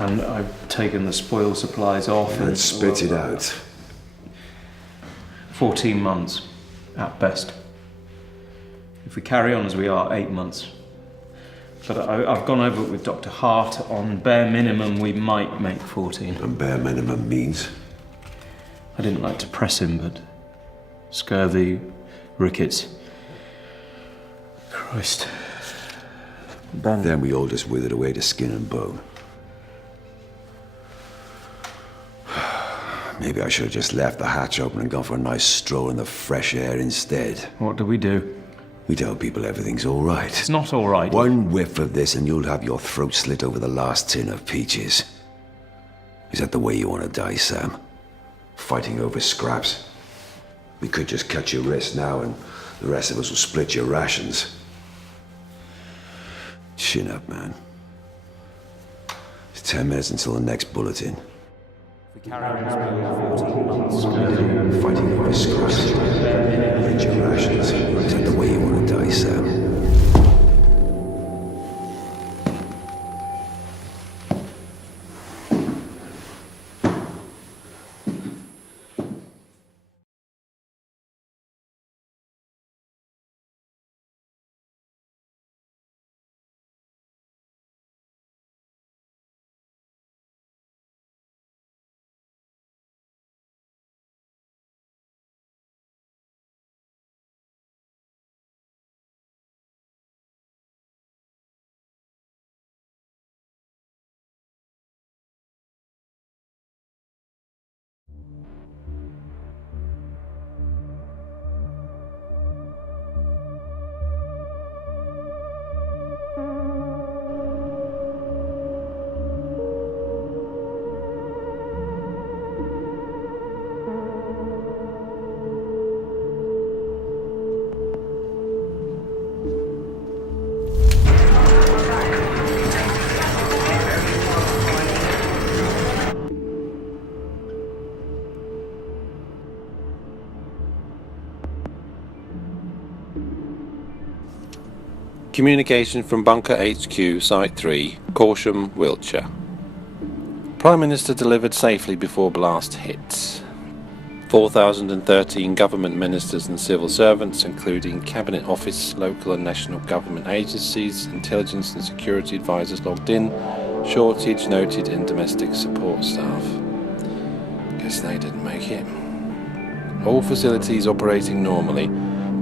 And I've taken the spoil supplies off and spit it out. 14 months, at best. If we carry on as we are, 8 months. But I've gone over it with Dr. Hart. On bare minimum, we might make 14. And bare minimum means? I didn't like to press him, but scurvy, rickets. Christ. Ben. Then we all just withered away to skin and bone. Maybe I should have just left the hatch open and gone for a nice stroll in the fresh air instead. What do? We tell people everything's all right. It's not all right. One whiff of this and you'll have your throat slit over the last tin of peaches. Is that the way you want to die, Sam? Fighting over scraps? We could just cut your wrist now and the rest of us will split your rations. Chin up, man. It's 10 minutes until the next bulletin. We carry on as 14 months. Fighting over scraps. Split your rations. Is that the way you want to die, Sam? Communication from Bunker HQ, Site 3, Corsham, Wiltshire. Prime Minister delivered safely before blast hits. 4,013 government ministers and civil servants, including Cabinet Office, local and national government agencies, intelligence and security advisors logged in, shortage noted in domestic support staff. Guess they didn't make it. All facilities operating normally.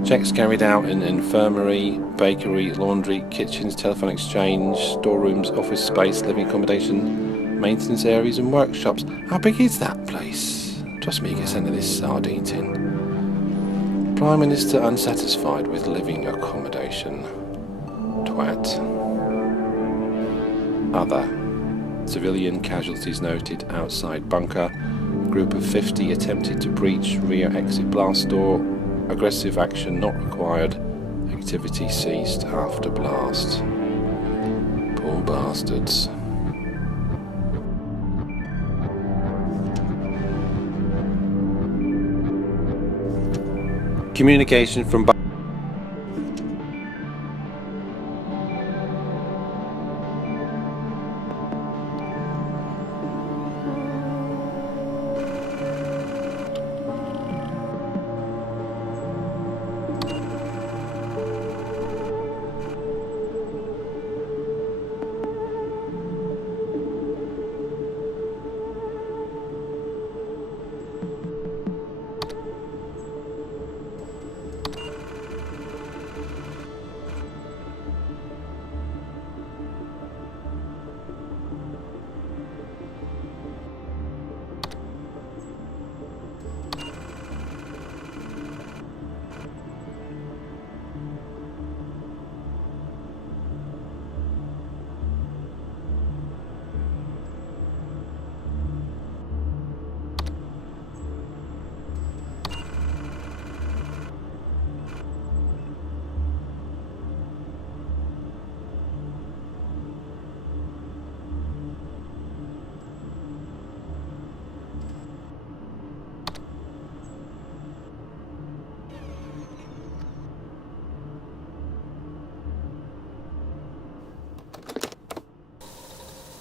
Checks carried out in infirmary, bakery, laundry, kitchens, telephone exchange, storerooms, office space, living accommodation, maintenance areas and workshops. How big is that place? Trust me, you get sent to this sardine tin. Prime Minister unsatisfied with living accommodation. Twat. Other. Civilian casualties noted outside bunker. Group of 50 attempted to breach rear exit blast door. Aggressive action not required. Activity ceased after blast. Poor bastards. Communication from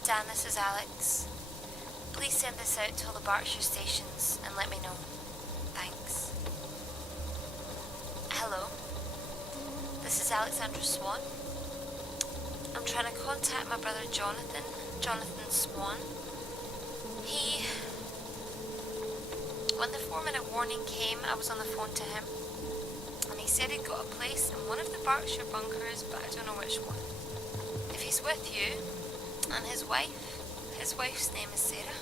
Dan, this is Alex. Please send this out to all the Berkshire stations and let me know. Thanks. Hello. This is Alexandra Swan. I'm trying to contact my brother Jonathan Swan. When the 4-minute warning came, I was on the phone to him. And he said he'd got a place in one of the Berkshire bunkers, but I don't know which one. If he's with you, and his wife's name is Sarah.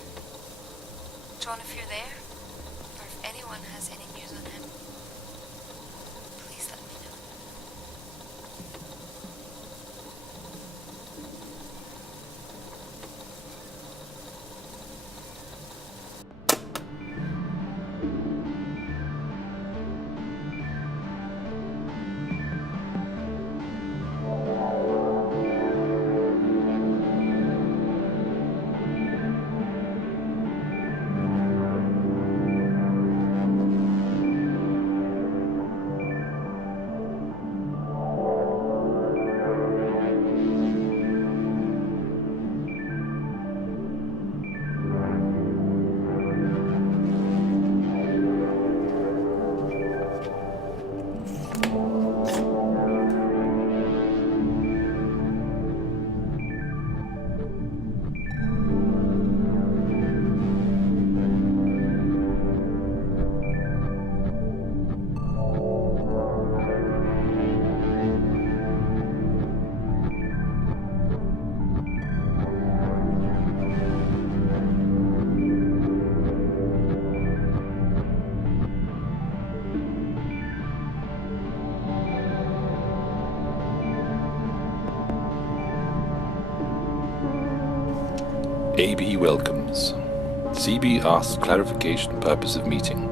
John, if you're there, or if anyone has any news on him, please let me know. AB welcomes. CB asks clarification purpose of meeting.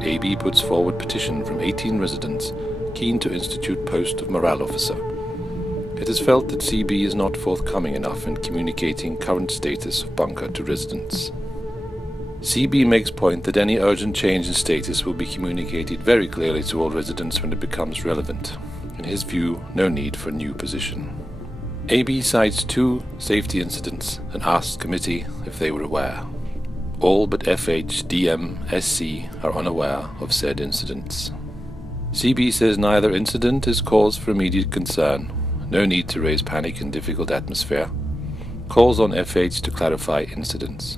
AB puts forward petition from 18 residents keen to institute post of morale officer. It is felt that CB is not forthcoming enough in communicating current status of bunker to residents. CB makes point that any urgent change in status will be communicated very clearly to all residents when it becomes relevant. In his view, no need for a new position. AB cites 2 safety incidents and asks committee if they were aware. All but FH, DM, SC are unaware of said incidents. CB says neither incident is cause for immediate concern, no need to raise panic in difficult atmosphere. Calls on FH to clarify incidents.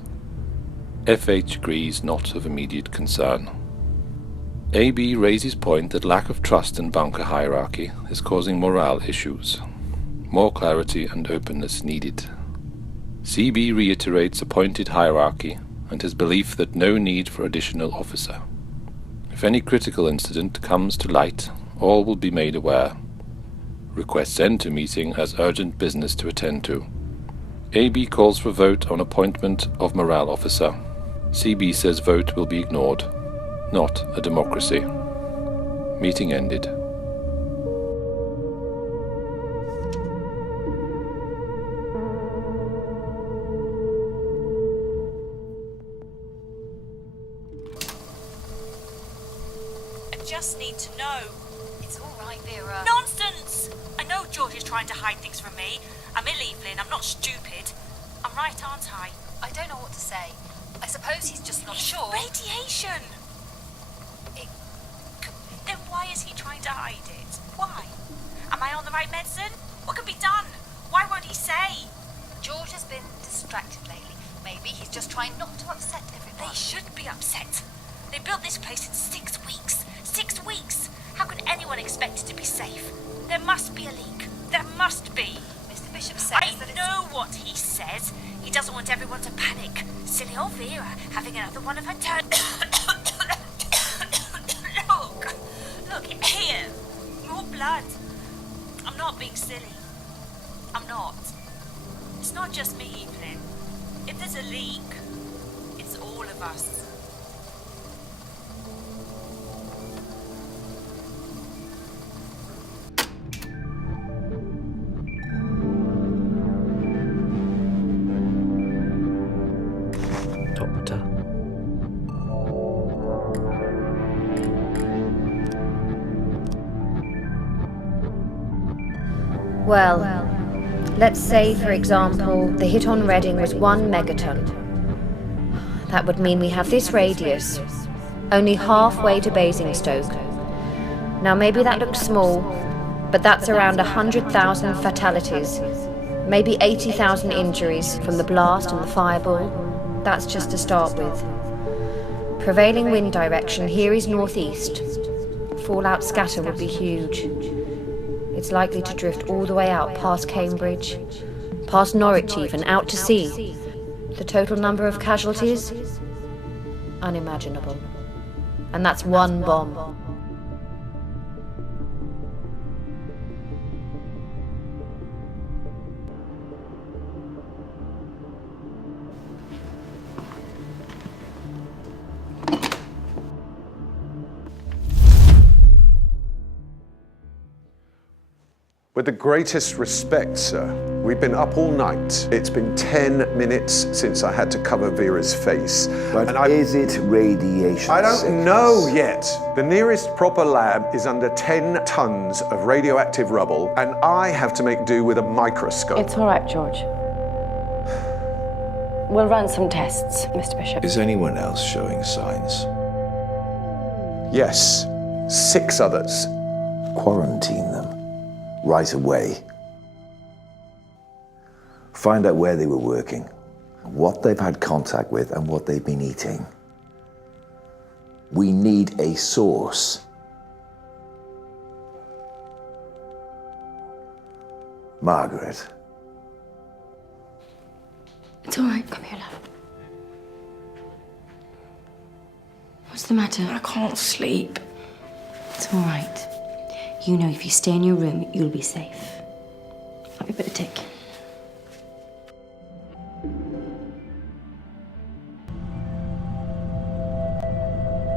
FH agrees not of immediate concern. AB raises point that lack of trust in bunker hierarchy is causing morale issues. More clarity and openness needed. CB reiterates appointed hierarchy and his belief that no need for additional officer. If any critical incident comes to light, all will be made aware. Requests end to meeting as urgent business to attend to. AB calls for vote on appointment of morale officer. CB says vote will be ignored. Not a democracy. Meeting ended. Just need to know. It's all right, Vera. Nonsense! I know George is trying to hide things from me. I'm ill, Evelyn. I'm not stupid. I'm right, aren't I? I don't know what to say. I suppose he's just not sure. Radiation! It could be. Then why is he trying to hide it? Why? Am I on the right medicine? What can be done? Why won't he say? George has been distracted lately. Maybe he's just trying not to upset everyone. They should be upset. They built this place in 6 weeks. 6 weeks! How could anyone expect it to be safe? There must be a leak. There must be. Mr. Bishop says I know what he says. He doesn't want everyone to panic. Silly old Vera having another one of her turns. Look here. More blood. I'm not being silly. I'm not. It's not just me, Evelyn. If there's a leak, it's all of us. Doctor. Well, Let's say, for example, the hit on Reading was 1 megaton. That would mean we have this radius, only halfway to Basingstoke. Now maybe that looks small, but that's around 100,000 fatalities, maybe 80,000 injuries from the blast and the fireball. That's just to start with. Prevailing wind direction here is northeast. Fallout scatter would be huge. It's likely to drift all the way out past Cambridge, past Norwich even, out to sea. The total number of casualties? Unimaginable. And that's 1 bomb. With the greatest respect, sir, we've been up all night. It's been 10 minutes since I had to cover Vera's face. But is it radiation I don't sickness? know yet. The nearest proper lab is under 10 tons of radioactive rubble, and I have to make do with a microscope. It's all right, George. We'll run some tests, Mr. Bishop. Is anyone else showing signs? Yes, 6 others. Quarantine them. Right away. Find out where they were working, what they've had contact with, and what they've been eating. We need a source. Margaret. It's all right. Come here, love. What's the matter? I can't sleep. It's all right. You know if you stay in your room, you'll be safe. Have a bit of tick.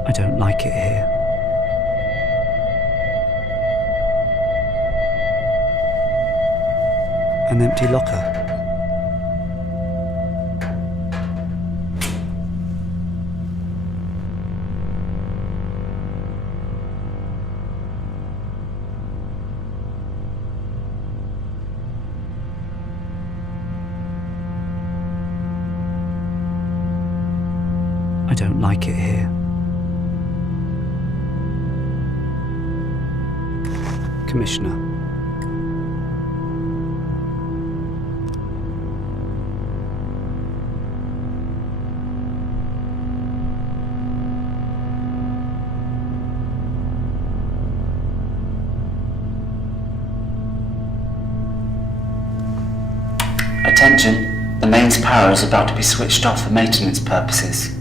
I don't like it here. An empty locker. I don't like it here. Commissioner. Attention, the mains power is about to be switched off for maintenance purposes.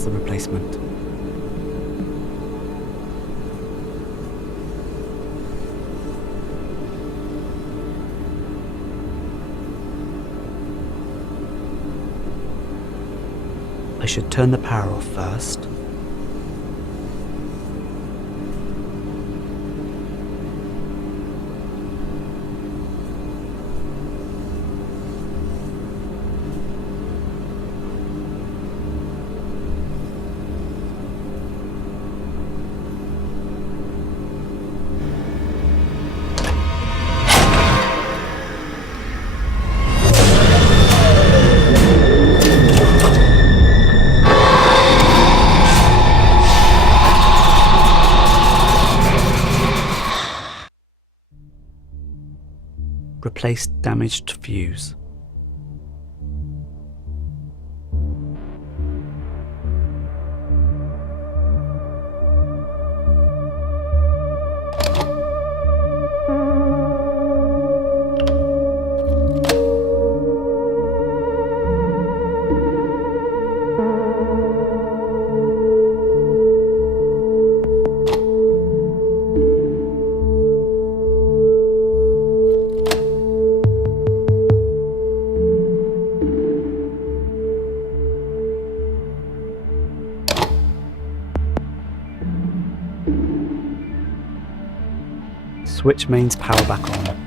That's the replacement. I should turn the power off first. Replace damaged fuse. Switch mains power back on.